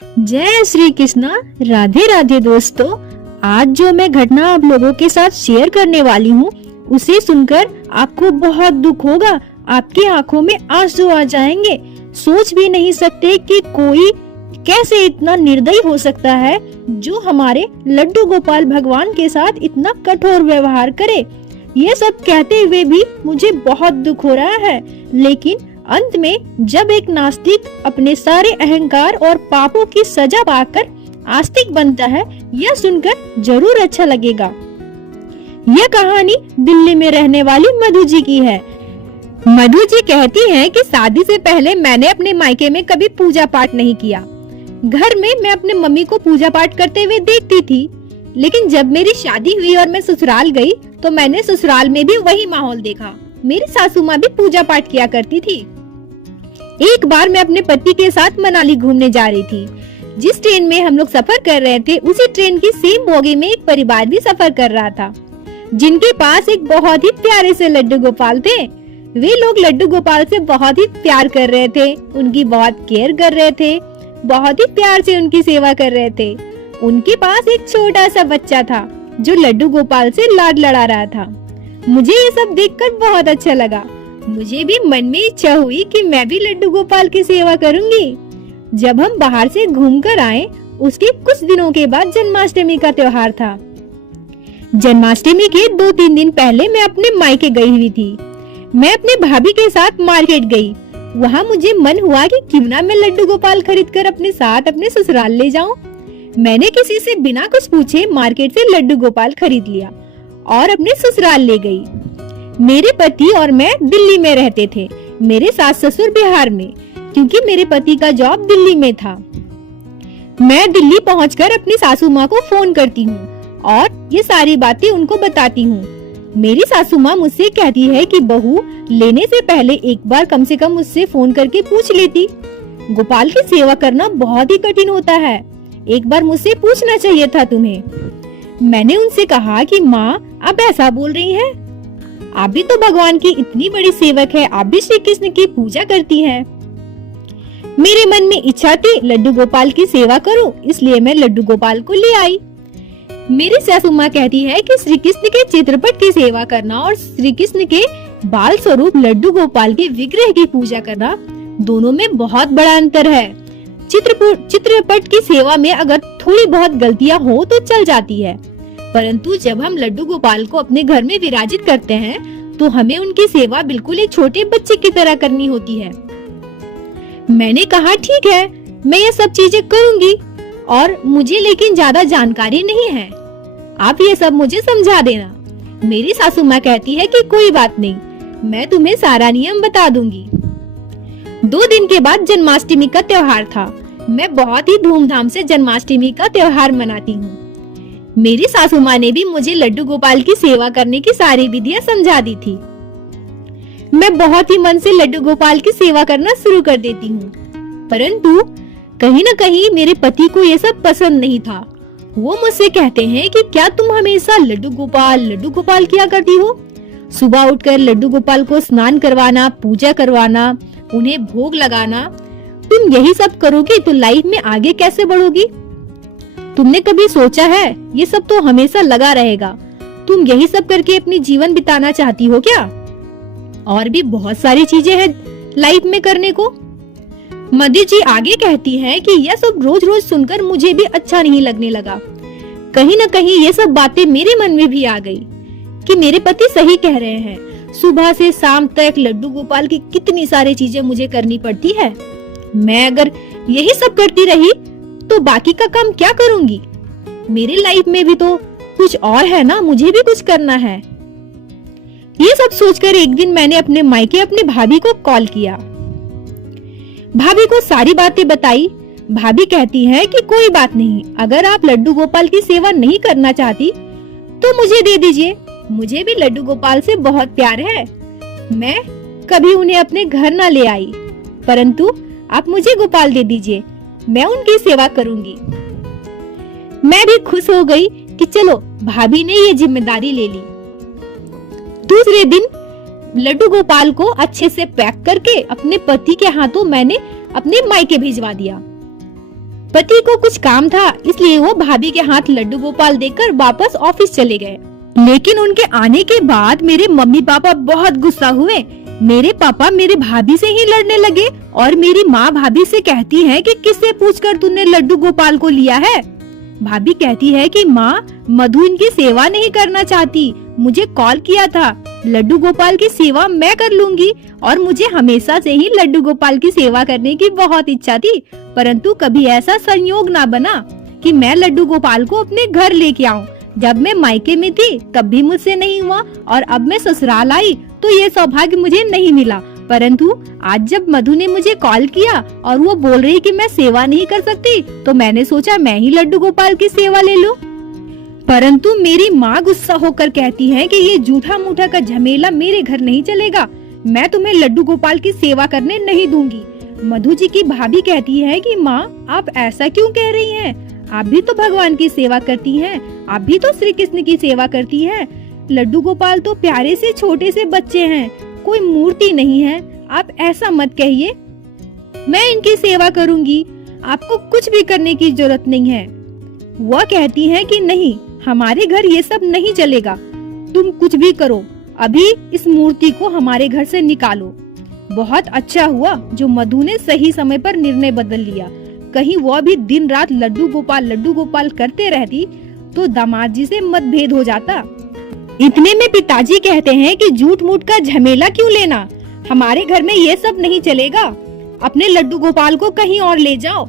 जय श्री कृष्णा। राधे राधे दोस्तों। आज जो मैं घटना आप लोगों के साथ शेयर करने वाली हूँ उसे सुनकर आपको बहुत दुख होगा, आपकी आंखों में आंसू आ जाएंगे। सोच भी नहीं सकते कि कोई कैसे इतना निर्दयी हो सकता है जो हमारे लड्डू गोपाल भगवान के साथ इतना कठोर व्यवहार करे। ये सब कहते हुए भी मुझे बहुत दुख हो रहा है, लेकिन अंत में जब एक नास्तिक अपने सारे अहंकार और पापों की सजा पाकर आस्तिक बनता है, यह सुनकर जरूर अच्छा लगेगा। यह कहानी दिल्ली में रहने वाली मधु जी की है। मधु जी कहती हैं कि शादी से पहले मैंने अपने मायके में कभी पूजा पाठ नहीं किया। घर में मैं अपने मम्मी को पूजा पाठ करते हुए देखती थी, लेकिन जब मेरी शादी हुई और मैं ससुराल गई तो मैंने ससुराल में भी वही माहौल देखा। मेरी सासू माँ भी पूजा पाठ किया करती थी। एक बार मैं अपने पति के साथ मनाली घूमने जा रही थी। जिस ट्रेन में हम लोग सफर कर रहे थे उसी ट्रेन की सेम बोगी में एक परिवार भी सफर कर रहा था, जिनके पास एक बहुत ही प्यारे से लड्डू गोपाल थे। वे लोग लड्डू गोपाल से बहुत ही प्यार कर रहे थे, उनकी बहुत केयर कर रहे थे, बहुत ही प्यार से उनकी सेवा कर रहे थे। उनके पास एक छोटा सा बच्चा था जो लड्डू गोपाल से लाड लड़ा रहा था। मुझे ये सब देखकर बहुत अच्छा लगा। मुझे भी मन में इच्छा हुई कि मैं भी लड्डू गोपाल की सेवा करूंगी। जब हम बाहर से घूमकर आए, उसके कुछ दिनों के बाद जन्माष्टमी का त्योहार था। जन्माष्टमी के 2-3 दिन पहले मैं अपने मायके गई हुई थी। मैं अपने भाभी के साथ मार्केट गई। वहाँ मुझे मन हुआ कि क्यों ना मैं लड्डू गोपाल खरीदकर अपने साथ अपने ससुराल ले जाऊं। मैंने किसी से बिना कुछ पूछे मार्केट से लड्डू गोपाल खरीद लिया और अपने ससुराल ले गई। मेरे पति और मैं दिल्ली में रहते थे, मेरे सास ससुर बिहार में, क्योंकि मेरे पति का जॉब दिल्ली में था। मैं दिल्ली पहुंचकर अपनी सासू माँ को फोन करती हूँ और ये सारी बातें उनको बताती हूँ। मेरी सासू माँ मुझसे कहती है कि बहू, लेने से पहले एक बार कम से कम मुझसे फोन करके पूछ लेती। गोपाल की सेवा करना बहुत ही कठिन होता है, एक बार मुझसे पूछना चाहिए था तुम्हें। मैंने उनसे कहा कि माँ, आप ऐसा बोल रही हैं? आप भी तो भगवान की इतनी बड़ी सेवक है, आप भी श्री कृष्ण की पूजा करती हैं। मेरे मन में इच्छा थी लड्डू गोपाल की सेवा करूं, इसलिए मैं लड्डू गोपाल को ले आई। मेरी सासू माँ कहती है कि श्री कृष्ण के चित्रपट की सेवा करना और श्री कृष्ण के बाल स्वरूप लड्डू गोपाल के विग्रह की पूजा करना, दोनों में बहुत बड़ा अंतर है। चित्रपट की सेवा में अगर थोड़ी बहुत गलतियाँ हो तो चल जाती है, परंतु जब हम लड्डू गोपाल को अपने घर में विराजित करते हैं तो हमें उनकी सेवा बिल्कुल एक छोटे बच्चे की तरह करनी होती है। मैंने कहा ठीक है, मैं ये सब चीजें करूंगी और मुझे लेकिन ज्यादा जानकारी नहीं है, आप ये सब मुझे समझा देना। मेरी सासू माँ कहती है कि कोई बात नहीं, मैं तुम्हें सारा नियम बता दूंगी। 2 दिन के बाद जन्माष्टमी का त्योहार था। मैं बहुत ही धूमधाम से जन्माष्टमी का त्योहार मनाती हूँ। मेरी सासू माँ ने भी मुझे लड्डू गोपाल की सेवा करने की सारी विधियाँ समझा दी थी। मैं बहुत ही मन से लड्डू गोपाल की सेवा करना शुरू कर देती हूँ, परंतु कहीं न कहीं मेरे पति को ये सब पसंद नहीं था। वो मुझसे कहते हैं कि क्या तुम हमेशा लड्डू गोपाल किया करती हो? सुबह उठकर लड्डू गोपाल को स्नान करवाना, पूजा करवाना, उन्हें भोग लगाना, तुम यही सब करोगी तो लाइफ में आगे कैसे बढ़ोगी? तुमने कभी सोचा है ये सब तो हमेशा लगा रहेगा? तुम यही सब करके अपनी जीवन बिताना चाहती हो क्या? और भी बहुत सारी चीजें हैं लाइफ में करने को। मधु जी आगे कहती हैं कि यह सब रोज रोज सुनकर मुझे भी अच्छा नहीं लगने लगा। कहीं न कहीं ये सब बातें मेरे मन में भी आ गई कि मेरे पति सही कह रहे हैं। सुबह से शाम तक लड्डू गोपाल की कितनी सारी चीजें मुझे करनी पड़ती है। मैं अगर यही सब करती रही तो बाकी का काम क्या करूंगी? मेरी लाइफ में भी तो कुछ और है ना, मुझे भी कुछ करना है। ये सब सोचकर एक दिन मैंने अपने मायके अपनी भाभी को कॉल किया। भाभी को सारी बातें बताई। भाभी कहती हैं कि कोई बात नहीं, अगर आप लड्डू गोपाल की सेवा नहीं करना चाहती तो मुझे दे दीजिए, मुझे भी लड्डू गोपाल से बहुत प्यार है। मैं कभी उन्हें अपने घर ना ले आई, परंतु आप मुझे गोपाल दे दीजिए, मैं उनकी सेवा करूंगी। मैं भी खुश हो गई कि चलो भाभी ने ये जिम्मेदारी ले ली। दूसरे दिन लड्डू गोपाल को अच्छे से पैक करके अपने पति के हाथों मैंने अपने मायके भिजवा दिया। पति को कुछ काम था, इसलिए वो भाभी के हाथ लड्डू गोपाल देकर वापस ऑफिस चले गए। लेकिन उनके आने के बाद मेरे मम्मी पापा बहुत गुस्सा हुए। मेरे पापा मेरे भाभी से ही लड़ने लगे और मेरी माँ भाभी से कहती है कि किससे पूछकर तूने लड्डू गोपाल को लिया है। भाभी कहती है कि माँ, मधु इनकी सेवा नहीं करना चाहती, मुझे कॉल किया था, लड्डू गोपाल की सेवा मैं कर लूंगी और मुझे हमेशा से ही लड्डू गोपाल की सेवा करने की बहुत इच्छा थी, परंतु कभी ऐसा संयोग ना बना कि मैं लड्डू गोपाल को अपने घर लेके आऊं। जब मैं मायके में थी तब भी मुझसे नहीं हुआ और अब मैं ससुराल आई तो ये सौभाग्य मुझे नहीं मिला। परंतु आज जब मधु ने मुझे कॉल किया और वो बोल रही कि मैं सेवा नहीं कर सकती, तो मैंने सोचा मैं ही लड्डू गोपाल की सेवा ले लूं। परंतु मेरी माँ गुस्सा होकर कहती है कि ये झूठा मूठा का झमेला मेरे घर नहीं चलेगा, मैं तुम्हें लड्डू गोपाल की सेवा करने नहीं दूंगी। मधु जी की भाभी कहती है कि माँ, आप ऐसा क्यों कह रही हैं? आप भी तो भगवान की सेवा करती हैं, आप भी तो श्री कृष्ण की सेवा करती हैं। लड्डू गोपाल तो प्यारे से छोटे से बच्चे हैं, कोई मूर्ति नहीं है, आप ऐसा मत कहिए। मैं इनकी सेवा करूंगी, आपको कुछ भी करने की जरूरत नहीं है। वह कहती है कि नहीं, हमारे घर ये सब नहीं चलेगा, तुम कुछ भी करो, अभी इस मूर्ति को हमारे घर से निकालो। बहुत अच्छा हुआ जो मधु ने सही समय पर निर्णय बदल लिया। कहीं वह भी दिन रात लड्डू गोपाल करते रहती तो दामाद जी से मतभेद हो जाता। इतने में पिताजी कहते हैं कि झूठ मूठ का झमेला क्यों लेना, हमारे घर में ये सब नहीं चलेगा, अपने लड्डू गोपाल को कहीं और ले जाओ।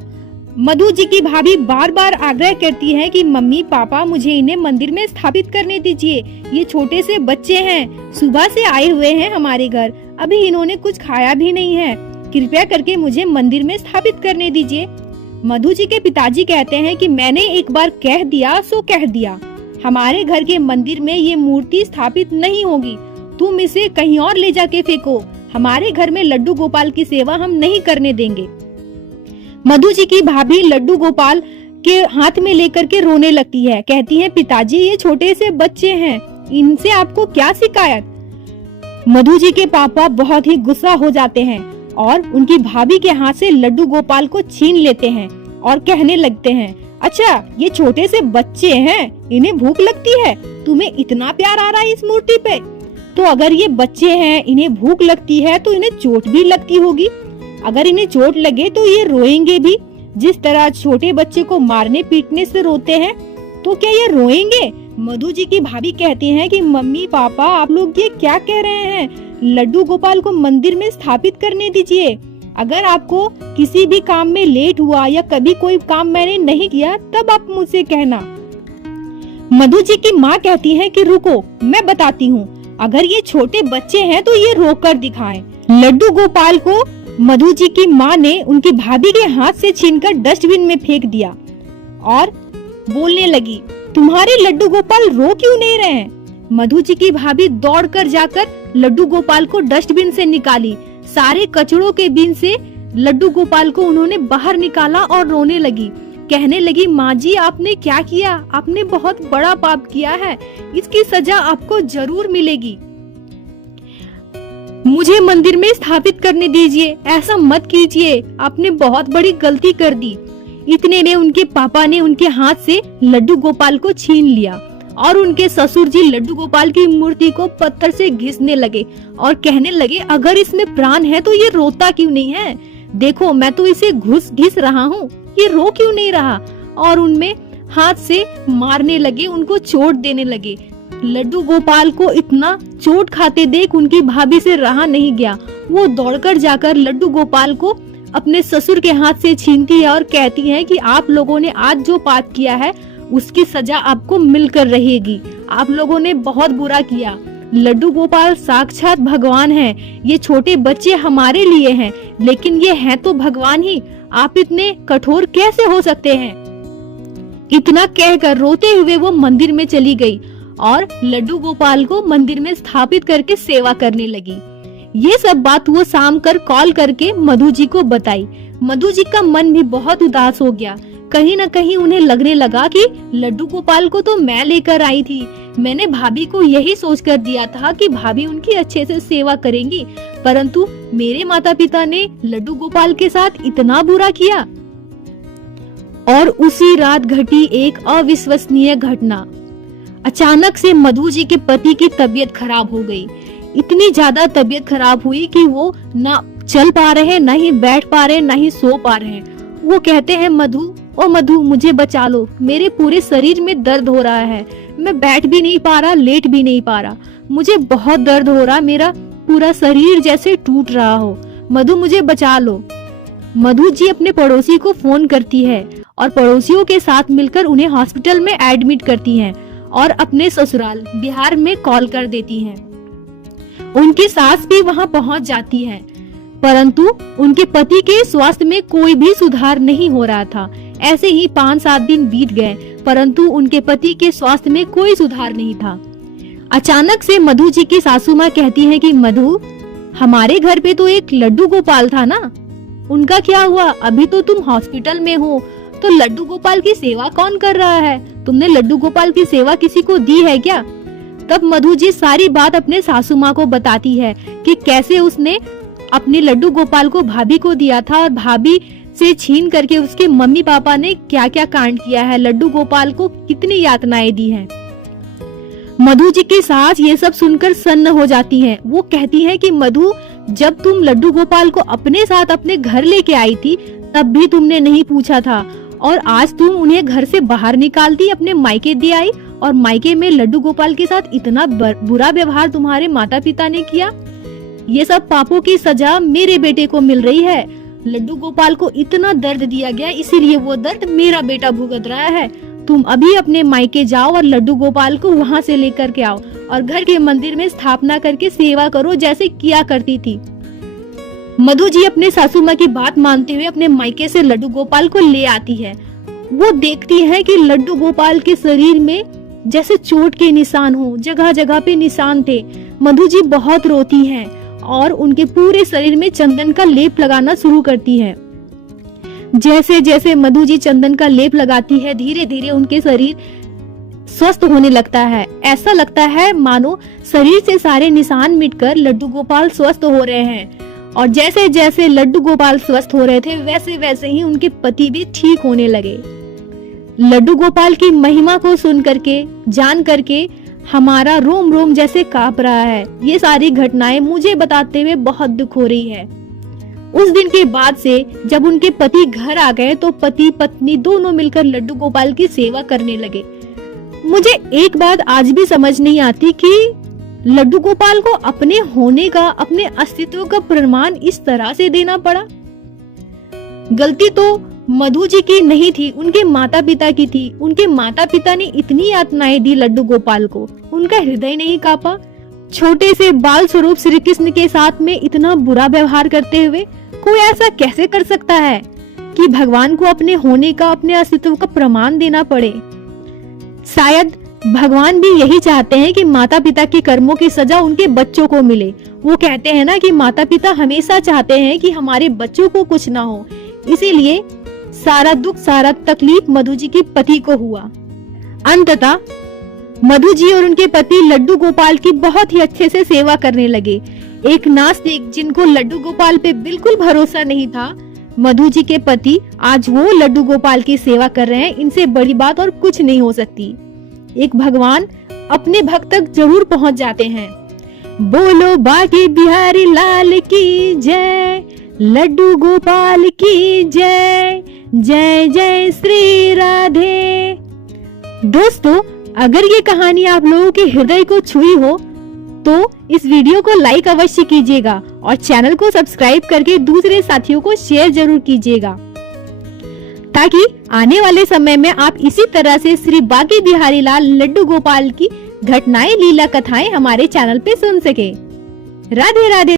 मधु जी की भाभी बार बार आग्रह करती है कि मम्मी पापा, मुझे इन्हें मंदिर में स्थापित करने दीजिए, ये छोटे से बच्चे हैं, सुबह से आए हुए हैं हमारे घर, अभी इन्होंने कुछ खाया भी नहीं है, कृपया करके मुझे मंदिर में स्थापित करने दीजिए। मधु जी के पिताजी कहते हैं कि मैंने एक बार कह दिया सो कह दिया, हमारे घर के मंदिर में ये मूर्ति स्थापित नहीं होगी, तुम इसे कहीं और ले जाके फेंको, हमारे घर में लड्डू गोपाल की सेवा हम नहीं करने देंगे। मधु जी की भाभी लड्डू गोपाल के हाथ में लेकर के रोने लगती है, कहती है पिताजी ये छोटे से बच्चे हैं, इनसे आपको क्या शिकायत। मधु जी के पापा बहुत ही गुस्सा हो जाते हैं और उनकी भाभी के हाथ से लड्डू गोपाल को छीन लेते हैं और कहने लगते हैं, अच्छा ये छोटे से बच्चे हैं, इन्हें भूख लगती है, तुम्हें इतना प्यार आ रहा है इस मूर्ति पे, तो अगर ये बच्चे हैं, इन्हें भूख लगती है तो इन्हें चोट भी लगती होगी, अगर इन्हें चोट लगे तो ये रोएंगे भी, जिस तरह छोटे बच्चे को मारने पीटने से रोते हैं, तो क्या ये रोएंगे। मधु जी की भाभी कहती हैं कि मम्मी पापा आप लोग ये क्या कह रहे हैं, लड्डू गोपाल को मंदिर में स्थापित करने दीजिए, अगर आपको किसी भी काम में लेट हुआ या कभी कोई काम मैंने नहीं किया तब आप मुझसे कहना। मधु जी की माँ कहती है कि रुको मैं बताती हूँ, अगर ये छोटे बच्चे हैं तो ये रोकर दिखाएं। लड्डू गोपाल को मधु जी की माँ ने उनकी भाभी के हाथ से छीनकर डस्टबिन में फेंक दिया और बोलने लगी, तुम्हारे लड्डू गोपाल रो क्यों नहीं रहे हैं। मधु जी की भाभी दौड़कर जाकर लड्डू गोपाल को डस्टबिन से निकाली, सारे कचड़ों के बीन से लड्डू गोपाल को उन्होंने बाहर निकाला और रोने लगी, कहने लगी, माँ जी आपने क्या किया, आपने बहुत बड़ा पाप किया है, इसकी सजा आपको जरूर मिलेगी, मुझे मंदिर में स्थापित करने दीजिए, ऐसा मत कीजिए, आपने बहुत बड़ी गलती कर दी। इतने में उनके पापा ने उनके हाथ से लड्डू गोपाल को छीन लिया और उनके ससुर जी लड्डू गोपाल की मूर्ति को पत्थर से घिसने लगे और कहने लगे, अगर इसमें प्राण है तो ये रोता क्यों नहीं है, देखो मैं तो इसे घिस रहा हूँ, ये रो क्यों नहीं रहा। और उनमें हाथ से मारने लगे, उनको चोट देने लगे। लड्डू गोपाल को इतना चोट खाते देख उनकी भाभी से रहा नहीं गया, वो दौड़कर जाकर लड्डू गोपाल को अपने ससुर के हाथ से छीनती है और कहती है कि आप लोगों ने आज जो पाप किया है उसकी सजा आपको मिलकर रहेगी, आप लोगों ने बहुत बुरा किया। लड्डू गोपाल साक्षात भगवान हैं, ये छोटे बच्चे हमारे लिए हैं, लेकिन ये हैं तो भगवान ही, आप इतने कठोर कैसे हो सकते हैं। इतना कहकर रोते हुए वो मंदिर में चली गई और लड्डू गोपाल को मंदिर में स्थापित करके सेवा करने लगी। ये सब बात वो शाम कर कॉल करके मधु जी को बताई। मधु जी का मन भी बहुत उदास हो गया, कहीं न कहीं उन्हें लगने लगा कि लड्डू गोपाल को तो मैं लेकर आई थी, मैंने भाभी को यही सोच कर दिया था कि भाभी उनकी अच्छे से सेवा करेंगी, परंतु मेरे माता पिता ने लड्डू गोपाल के साथ इतना बुरा किया। और उसी रात घटी एक अविश्वसनीय घटना। अचानक से मधु जी के पति की तबीयत खराब हो गई। इतनी ज्यादा तबीयत खराब हुई कि वो ना चल पा रहे, ना ही बैठ पा रहे, ना ही सो पा रहे। वो कहते हैं, मधु, ओ मधु, मुझे बचा लो, मेरे पूरे शरीर में दर्द हो रहा है, मैं बैठ भी नहीं पा रहा, लेट भी नहीं पा रहा, मुझे बहुत दर्द हो रहा, मेरा पूरा शरीर जैसे टूट रहा हो, मधु मुझे बचा लो। मधु जी अपने पड़ोसी को फोन करती है और पड़ोसियों के साथ मिलकर उन्हें हॉस्पिटल में एडमिट करती हैं और अपने ससुराल बिहार में कॉल कर देती हैं। उनकी सास भी वहां पहुंच जाती है, परंतु उनके पति के स्वास्थ्य में कोई भी सुधार नहीं हो रहा था। ऐसे ही 5-7 दिन बीत गए, परंतु उनके पति के स्वास्थ्य में कोई सुधार नहीं था। अचानक से मधु जी की सासू माँ कहती है कि मधु, हमारे घर पे तो एक लड्डू गोपाल था ना, उनका क्या हुआ? अभी तो तुम हॉस्पिटल में हो, तो लड्डू गोपाल की सेवा कौन कर रहा है? तुमने लड्डू गोपाल की सेवा किसी को दी है क्या? तब मधु जी सारी बात अपने सासू माँ को बताती है कि कैसे उसने अपने लड्डू गोपाल को भाभी को दिया था और भाभी से छीन करके उसके मम्मी पापा ने क्या क्या कांड किया है, लड्डू गोपाल को कितनी यातनाएं दी हैं। मधु जी की सास ये सब सुनकर सन्न हो जाती हैं। वो कहती हैं कि मधु, जब तुम लड्डू गोपाल को अपने साथ अपने घर लेके आई थी तब भी तुमने नहीं पूछा था, और आज तुम उन्हें घर से बाहर निकाल दी, अपने मायके दे आई, और मायके में लड्डू गोपाल के साथ इतना बुरा व्यवहार तुम्हारे माता पिता ने किया। ये सब पापों की सजा मेरे बेटे को मिल रही है। लड्डू गोपाल को इतना दर्द दिया गया, इसीलिए वो दर्द मेरा बेटा भुगत रहा है। तुम अभी अपने मायके जाओ और लड्डू गोपाल को वहाँ से लेकर के आओ और घर के मंदिर में स्थापना करके सेवा करो जैसे किया करती थी। मधु जी अपने सासू माँ की बात मानते हुए अपने मायके से लड्डू गोपाल को ले आती है। वो देखती है कि लड्डू गोपाल के शरीर में जैसे चोट के निशान हो, जगह जगह पे निशान थे। मधु जी बहुत रोती हैं और उनके पूरे शरीर में चंदन का लेप लगाना शुरू करती है। जैसे जैसे मधु जी चंदन का लेप लगाती है, धीरे धीरे उनके शरीर स्वस्थ होने लगता है। ऐसा लगता है मानो शरीर से सारे निशान मिटकर लड्डू गोपाल स्वस्थ हो रहे हैं। और जैसे जैसे लड्डू गोपाल स्वस्थ हो रहे थे, वैसे वैसे ही उनके पति भी ठीक होने लगे। लड्डू गोपाल की महिमा को सुन करके, जान करके हमारा रोम रोम जैसे कांप रहा है। ये सारी घटनाएं मुझे बताते हुए बहुत दुख हो रही है। उस दिन के बाद से जब उनके पति घर आ गए तो पति पत्नी दोनों मिलकर लड्डू गोपाल की सेवा करने लगे। मुझे एक बात आज भी समझ नहीं आती कि लड्डू गोपाल को अपने होने का, अपने अस्तित्व का प्रमाण इस तरह से देना पड़ा। गलती तो मधु जी की नहीं थी, उनके माता पिता की थी। उनके माता पिता ने इतनी यातनाएं दी लड्डू गोपाल को, उनका हृदय नहीं कांपा। छोटे से बाल स्वरूप श्री कृष्ण के साथ में इतना बुरा व्यवहार करते हुए कोई ऐसा कैसे कर सकता है कि भगवान को अपने होने का, अपने अस्तित्व का प्रमाण देना पड़े। शायद भगवान भी यही चाहते हैं कि माता पिता के कर्मों की सजा उनके बच्चों को मिले। वो कहते हैं ना कि माता पिता हमेशा चाहते हैं कि हमारे बच्चों को कुछ ना हो, इसीलिए सारा दुख, सारा तकलीफ मधु जी के पति को हुआ। अंततः मधु जी और उनके पति लड्डू गोपाल की बहुत ही अच्छे से सेवा करने लगे। एक नास्तिक जिनको लड्डू गोपाल पे बिल्कुल भरोसा नहीं था, मधु जी के पति आज वो लड्डू गोपाल की सेवा कर रहे हैं। इनसे बड़ी बात और कुछ नहीं हो सकती। एक भगवान अपने भक्त तक जरूर पहुंच जाते हैं। बोलो बाकी बिहारी लाल की जय, लड्डू गोपाल की जय, जय जय श्री राधे। दोस्तों, अगर ये कहानी आप लोगों के हृदय को छुई हो तो इस वीडियो को लाइक अवश्य कीजिएगा और चैनल को सब्सक्राइब करके दूसरे साथियों को शेयर जरूर कीजिएगा, ताकि आने वाले समय में आप इसी तरह से श्री बांके बिहारी लाल लड्डू गोपाल की घटनाएं, लीला कथाएं हमारे चैनल पे सुन सके। राधे राधे।